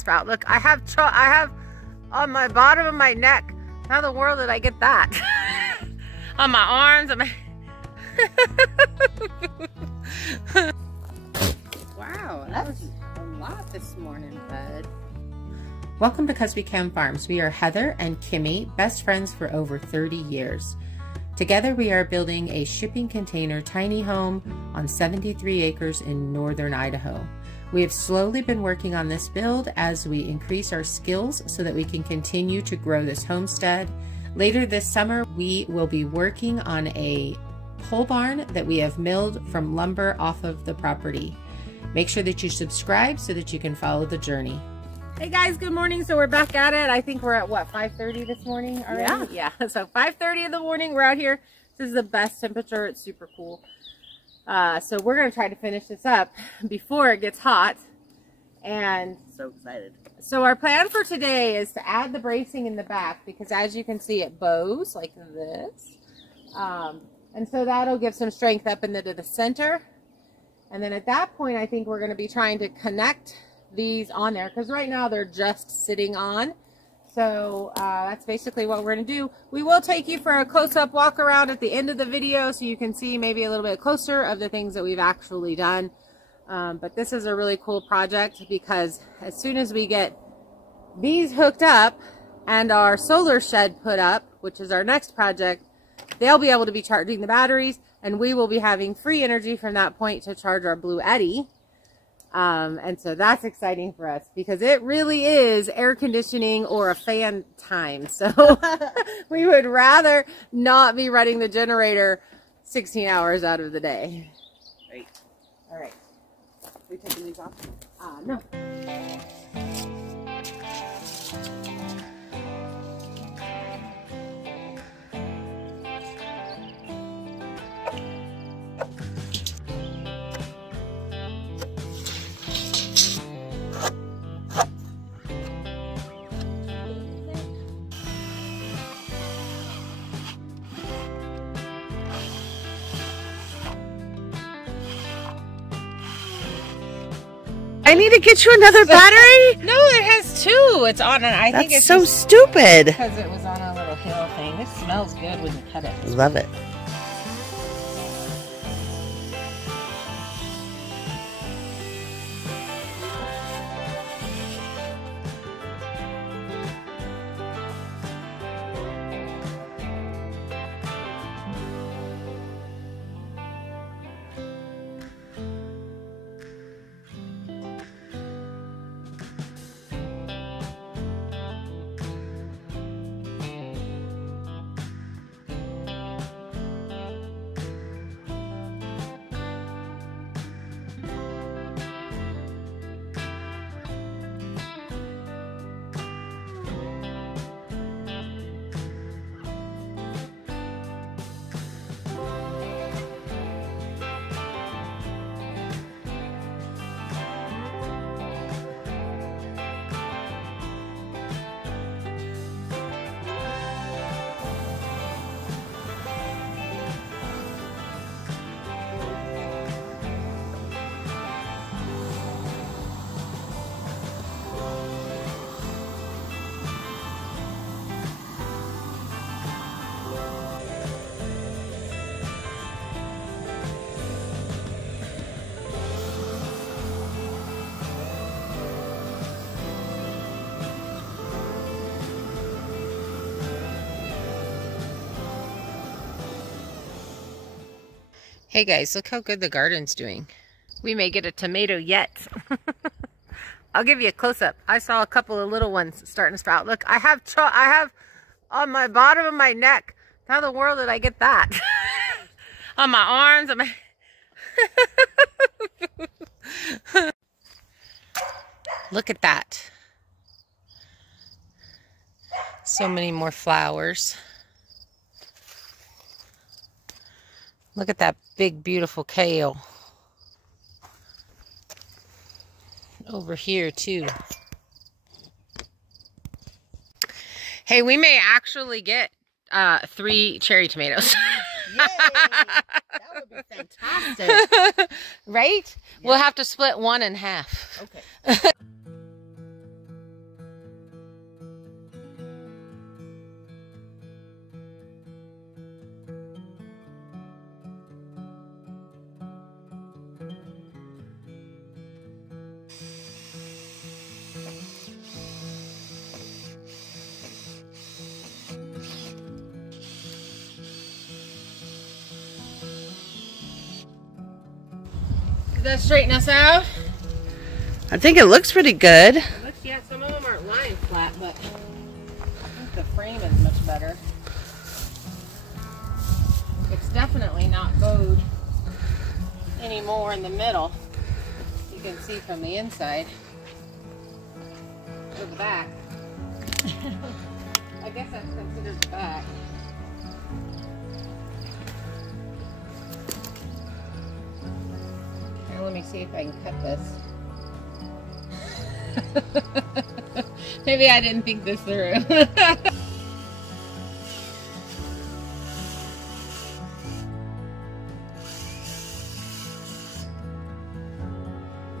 sprout. Look, I have on my bottom of my neck. How in the world did I get that? On my arms, on my... Wow, that was a lot this morning, bud. Welcome to 'Cause We Can Farms. We are Heather and Kimmy, best friends for over 30 years. Together we are building a shipping container tiny home on 73 acres in northern Idaho. We have slowly been working on this build as we increase our skills so that we can continue to grow this homestead. Later this summer, we will be working on a pole barn that we have milled from lumber off of the property. Make sure that you subscribe so that you can follow the journey. Hey guys, good morning. So we're back at it. I think we're at what, 5:30 this morning already? Yeah. So 5:30 in the morning, we're out here. This is the best temperature. It's super cool. So we're going to try to finish this up before it gets hot. And so excited. So our plan for today is to add the bracing in the back because as you can see, it bows like this. And so that'll give some strength up into the center. And then at that point, I think we're going to be trying to connect these on there because right now they're just sitting on. So that's basically what we're going to do. We will take you for a close-up walk around at the end of the video so you can see maybe a little bit closer of the things that we've actually done. But this is a really cool project because as soon as we get these hooked up and our solar shed put up, which is our next project, they'll be able to be charging the batteries and we will be having free energy from that point to charge our Blue Eddy. And so that's exciting for us because it really is air conditioning or a fan time. So we would rather not be running the generator 16 hours out of the day. Right. All right. Are we taking these off? No. I need to get you another battery? No, it has two. It's on, and I think it's so stupid. because it was on a little hill thing. This smells good when you cut it. Love it. Hey guys, look how good the garden's doing. We may get a tomato yet. I'll give you a close-up. I saw a couple of little ones starting to sprout. Look, I have on my bottom of my neck. How in the world did I get that? On my arms, on my... Look at that. So many more flowers. Look at that big, beautiful kale. Over here, too. Hey, we may actually get 3 cherry tomatoes. Yay! That would be fantastic. Right? Yeah. We'll have to split one in half. Okay. Does that straighten us out? I think it looks pretty good. It looks, yeah, some of them aren't lying flat, but I think the frame is much better. It's definitely not bowed anymore in the middle. You can see from the inside or the back. I guess that's considered the back. Here, let me see if I can cut this. Maybe I didn't think this through.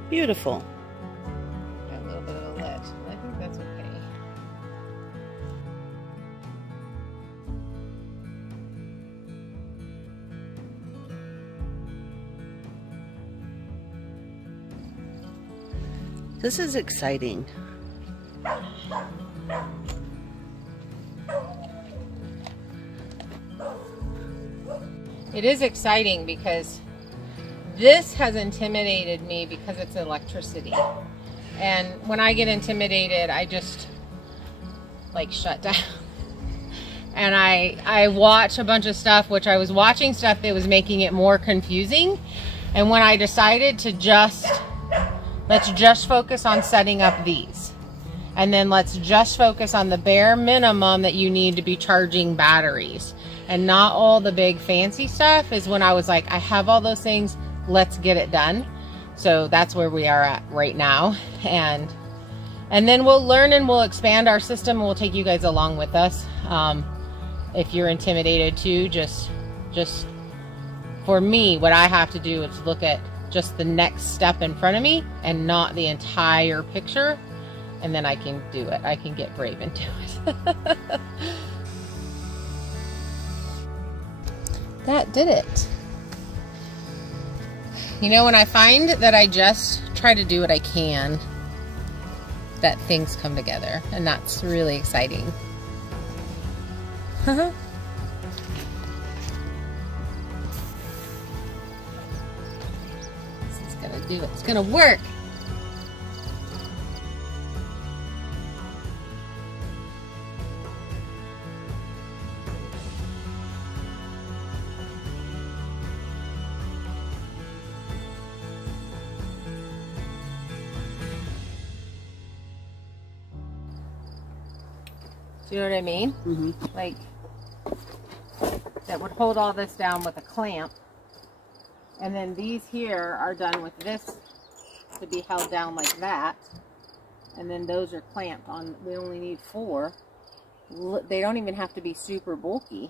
Beautiful. Got a little bit of a ledge. I think that's okay. This is exciting. It is exciting because this has intimidated me because it's electricity. And when I get intimidated, I just like shut down. And I watch a bunch of stuff, which I was watching stuff that was making it more confusing. And when I decided to let's just focus on setting up these. And then let's just focus on the bare minimum that you need to be charging batteries. And not all the big fancy stuff is when I was like, I have all those things, let's get it done. So that's where we are at right now. And then we'll learn and we'll expand our system and we'll take you guys along with us. If you're intimidated too, just for me, what I have to do is look at just the next step in front of me and not the entire picture. And then I can do it. I can get brave and do it. That did it. You know, when I find that I just try to do what I can, that things come together. And that's really exciting. This is gonna do it. It's gonna work. Do you know what I mean? Mm-hmm. Like, that would hold all this down with a clamp. And then these here are done with this to be held down like that. And then those are clamped on, we only need 4. They don't even have to be super bulky.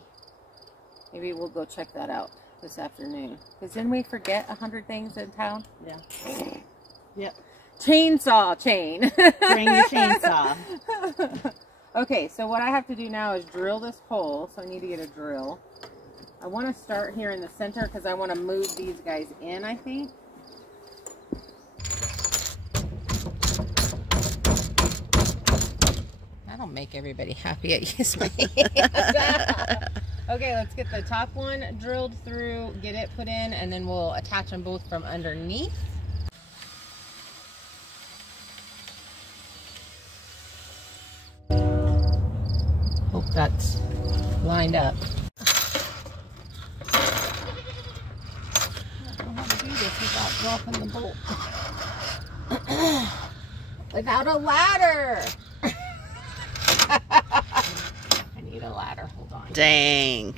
Maybe we'll go check that out this afternoon. Because then we forget 100 things in town. Yeah. Yep. Chainsaw chain. Bring your chainsaw. Okay, so what I have to do now is drill this hole, so I need to get a drill. I want to start here in the center because I want to move these guys in, I think. That'll make everybody happy at use my hand. Okay, let's get the top one drilled through, get it put in, and then we'll attach them both from underneath. Hope that's lined up. I don't know how to do this without dropping the bolt. Without a ladder! I need a ladder, hold on. Dang.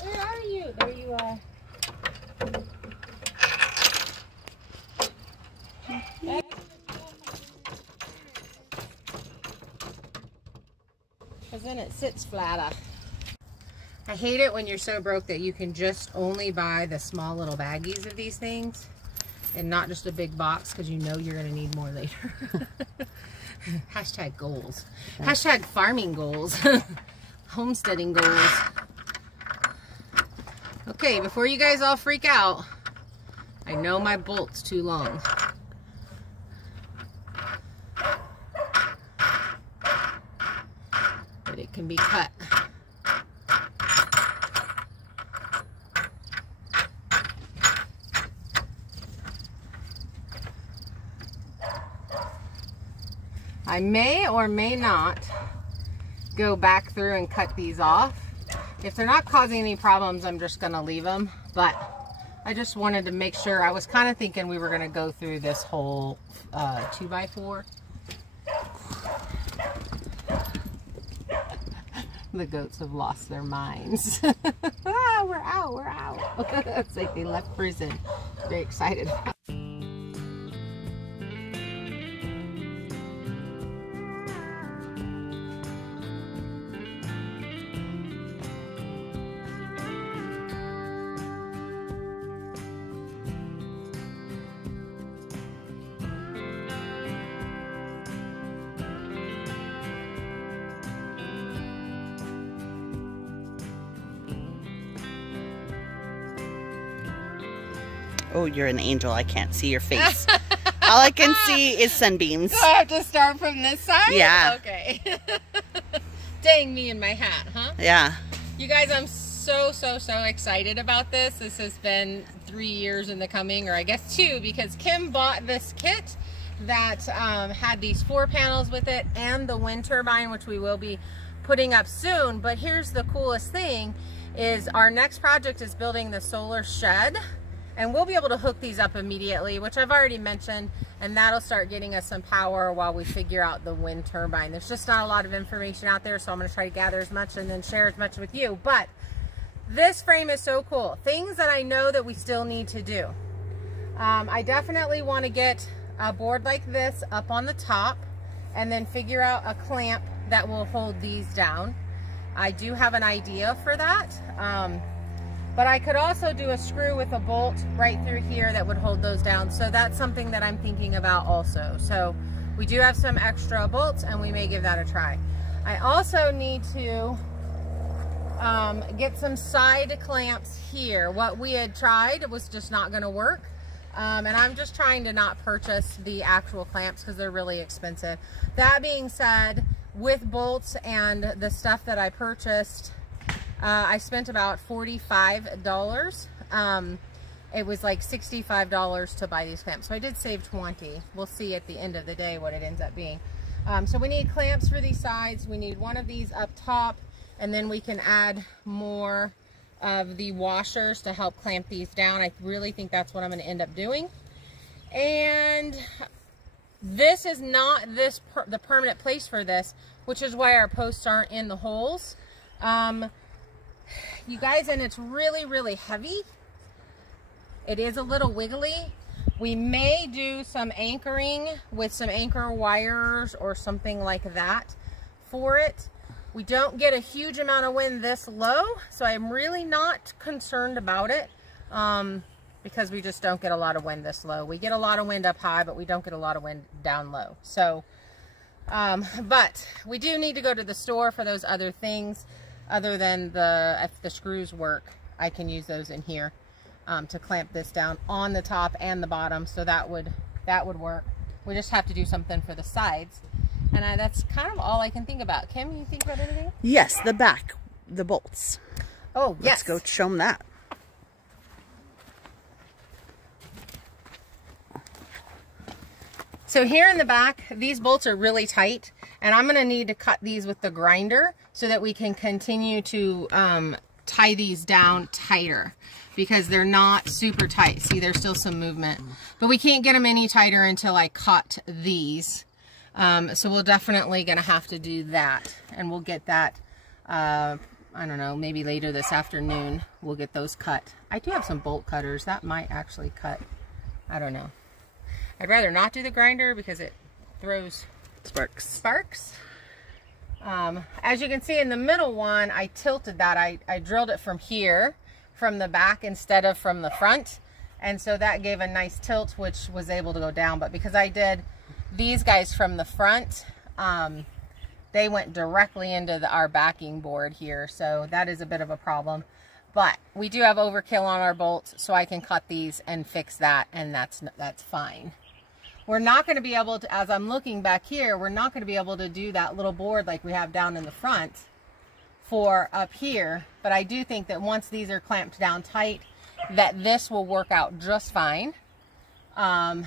Where are you? There you are. Because then it sits flatter. I hate it when you're so broke that you can just only buy the small little baggies of these things. and not just a big box, because you know you're going to need more later. Hashtag goals. Hashtag farming goals. Homesteading goals. Okay, before you guys all freak out, I know my bolt's too long. But it can be cut. I may or may not go back through and cut these off. If they're not causing any problems, I'm just gonna leave them, but I just wanted to make sure. I was kind of thinking we were gonna go through this whole 2x4. The goats have lost their minds. Ah, we're out, we're out. It's like they left prison. Very excited. Oh, you're an angel. I can't see your face. All I can see is sunbeams. Do I have to start from this side? Yeah. Okay. Dang me and my hat, huh? Yeah. You guys, I'm so excited about this. This has been 3 years in the coming, or I guess 2, because Kim bought this kit that had these 4 panels with it and the wind turbine, which we will be putting up soon. But here's the coolest thing is our next project is building the solar shed. And we'll be able to hook these up immediately, which I've already mentioned, and that'll start getting us some power while we figure out the wind turbine. There's just not a lot of information out there, so I'm going to try to gather as much and then share as much with you. But this frame is so cool. Things that I know that we still need to do. I definitely want to get a board like this up on the top and then figure out a clamp that will hold these down. I do have an idea for that. But I could also do a screw with a bolt right through here that would hold those down. So that's something that I'm thinking about also. So we do have some extra bolts and we may give that a try. I also need to get some side clamps here. What we had tried was just not gonna work. And I'm just trying to not purchase the actual clamps because they're really expensive. That being said, with bolts and the stuff that I purchased, I spent about $45. It was like $65 to buy these clamps. So I did save 20. We'll see at the end of the day what it ends up being. So we need clamps for these sides. We need one of these up top, and then we can add more of the washers to help clamp these down. I really think that's what I'm going to end up doing. And this is not the permanent place for this, which is why our posts aren't in the holes. You guys, and it's really heavy. It is a little wiggly. We may do some anchoring with some anchor wires or something like that for it. We don't get a huge amount of wind this low, so I'm really not concerned about it because we just don't get a lot of wind this low. We get a lot of wind up high, but we don't get a lot of wind down low. So, but we do need to go to the store for those other things. Other than if the screws work, I can use those in here to clamp this down on the top and the bottom. So that would work. We just have to do something for the sides. And that's kind of all I can think about. Kim, you think about anything? Yes, the back, the bolts. Oh, yes. Let's go show them that. So here in the back, these bolts are really tight, and I'm going to need to cut these with the grinder so that we can continue to tie these down tighter because they're not super tight. See, there's still some movement, but we can't get them any tighter until I cut these. So we're definitely going to have to do that, and we'll get that, I don't know, maybe later this afternoon, we'll get those cut. I do have some bolt cutters. That might actually cut, I don't know. I'd rather not do the grinder because it throws sparks. As you can see in the middle one, I tilted that. I drilled it from here, from the back instead of from the front. And so that gave a nice tilt, which was able to go down. But because I did these guys from the front, they went directly into our backing board here. So that is a bit of a problem. But we do have overkill on our bolts, so I can cut these and fix that, and that's fine. We're not going to be able to, as I'm looking back here, we're not going to be able to do that little board like we have down in the front for up here. But I do think that once these are clamped down tight, that this will work out just fine. And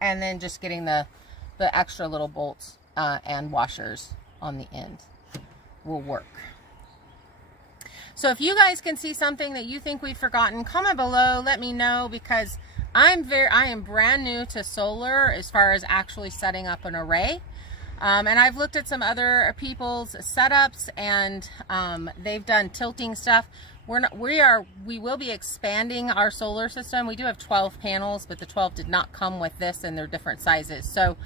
then just getting the extra little bolts and washers on the end will work. So if you guys can see something that you think we've forgotten, comment below, let me know, because I am brand new to solar as far as actually setting up an array. And I've looked at some other people's setups, and they've done tilting stuff. We will be expanding our solar system. We do have 12 panels, but the 12 did not come with this, and they're different sizes. So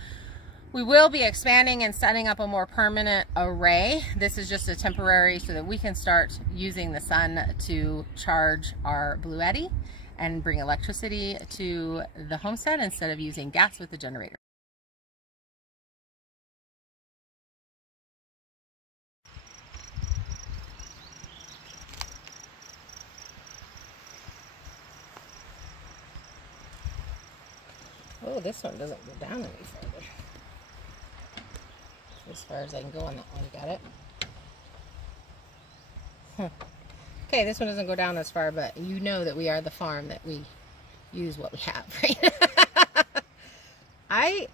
we will be expanding and setting up a more permanent array. This is just a temporary so that we can start using the sun to charge our Bluetti and bring electricity to the homestead instead of using gas with the generator. Oh, this one doesn't go down any further. As far as I can go on that one, got it? Okay, this one doesn't go down as far, but you know that we are the farm, that we use what we have, right?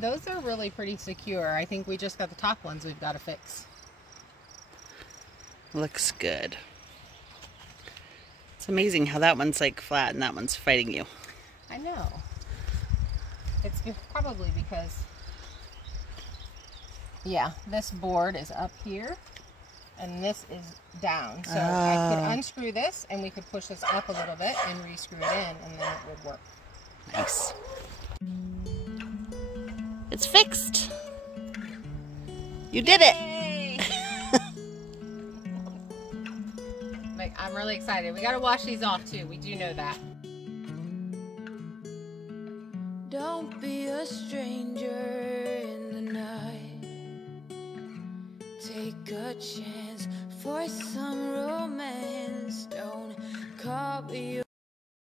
Those are really pretty secure. I think we just got the top ones we've got to fix. Looks good. It's amazing how that one's like flat and that one's fighting you. I know. It's probably because, yeah, this board is up here and this is down. So I could unscrew this and we could push this up a little bit and re-screw it in, and then it would work. Nice. It's fixed. You did it. I'm really excited. We got to wash these off too. We do know that. Don't be a stranger in the night. Take a chance for some romance.